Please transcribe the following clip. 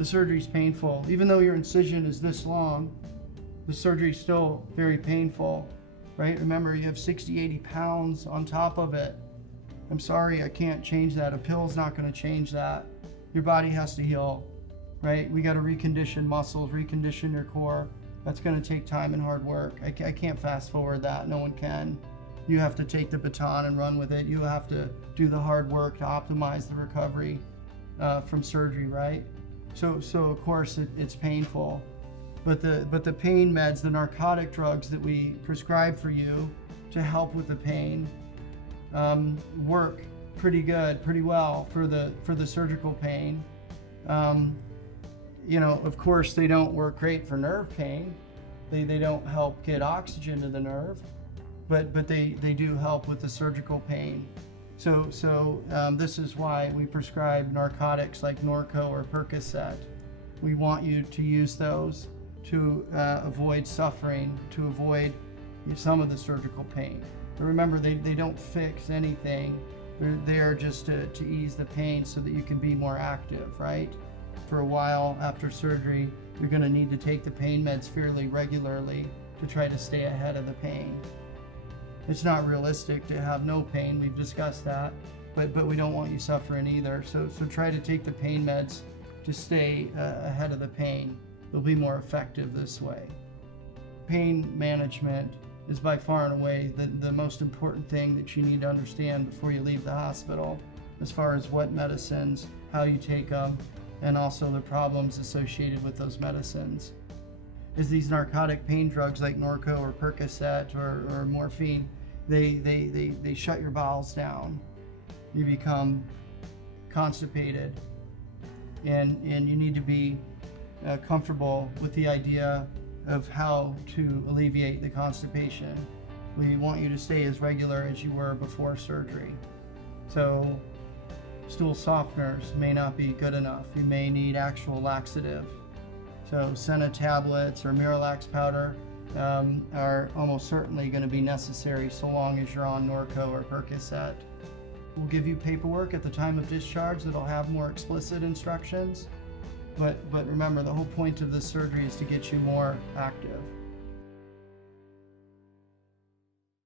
The surgery's painful. Even though your incision is this long, the surgery's still very painful, right? Remember, you have 60, 80 pounds on top of it. I'm sorry, I can't change that. A pill's not gonna change that. Your body has to heal, right? We gotta recondition muscles, recondition your core. That's gonna take time and hard work. I can't fast forward that, no one can. You have to take the baton and run with it. You have to do the hard work to optimize the recovery from surgery, right? So of course it's painful, but the pain meds, the narcotic drugs that we prescribe for you to help with the pain, work pretty well for the surgical pain. You know, of course they don't work great for nerve pain. They don't help get oxygen to the nerve, but they do help with the surgical pain. So this is why we prescribe narcotics like Norco or Percocet. We want you to use those to avoid suffering, to avoid some of the surgical pain. But remember, they don't fix anything. They're there just to ease the pain so that you can be more active, right? For a while after surgery, you're going to need to take the pain meds fairly regularly to try to stay ahead of the pain. It's not realistic to have no pain, we've discussed that, but we don't want you suffering either. So try to take the pain meds to stay ahead of the pain. They'll be more effective this way. Pain management is by far and away the most important thing that you need to understand before you leave the hospital, as far as what medicines, how you take them, and also the problems associated with those medicines. Is these narcotic pain drugs like Norco or Percocet or morphine, they shut your bowels down. You become constipated, and you need to be comfortable with the idea of how to alleviate the constipation. We want you to stay as regular as you were before surgery. So stool softeners may not be good enough. You may need actual laxative. So Senna tablets or Miralax powder are almost certainly going to be necessary so long as you're on Norco or Percocet. We'll give you paperwork at the time of discharge that'll have more explicit instructions. But remember, the whole point of this surgery is to get you more active.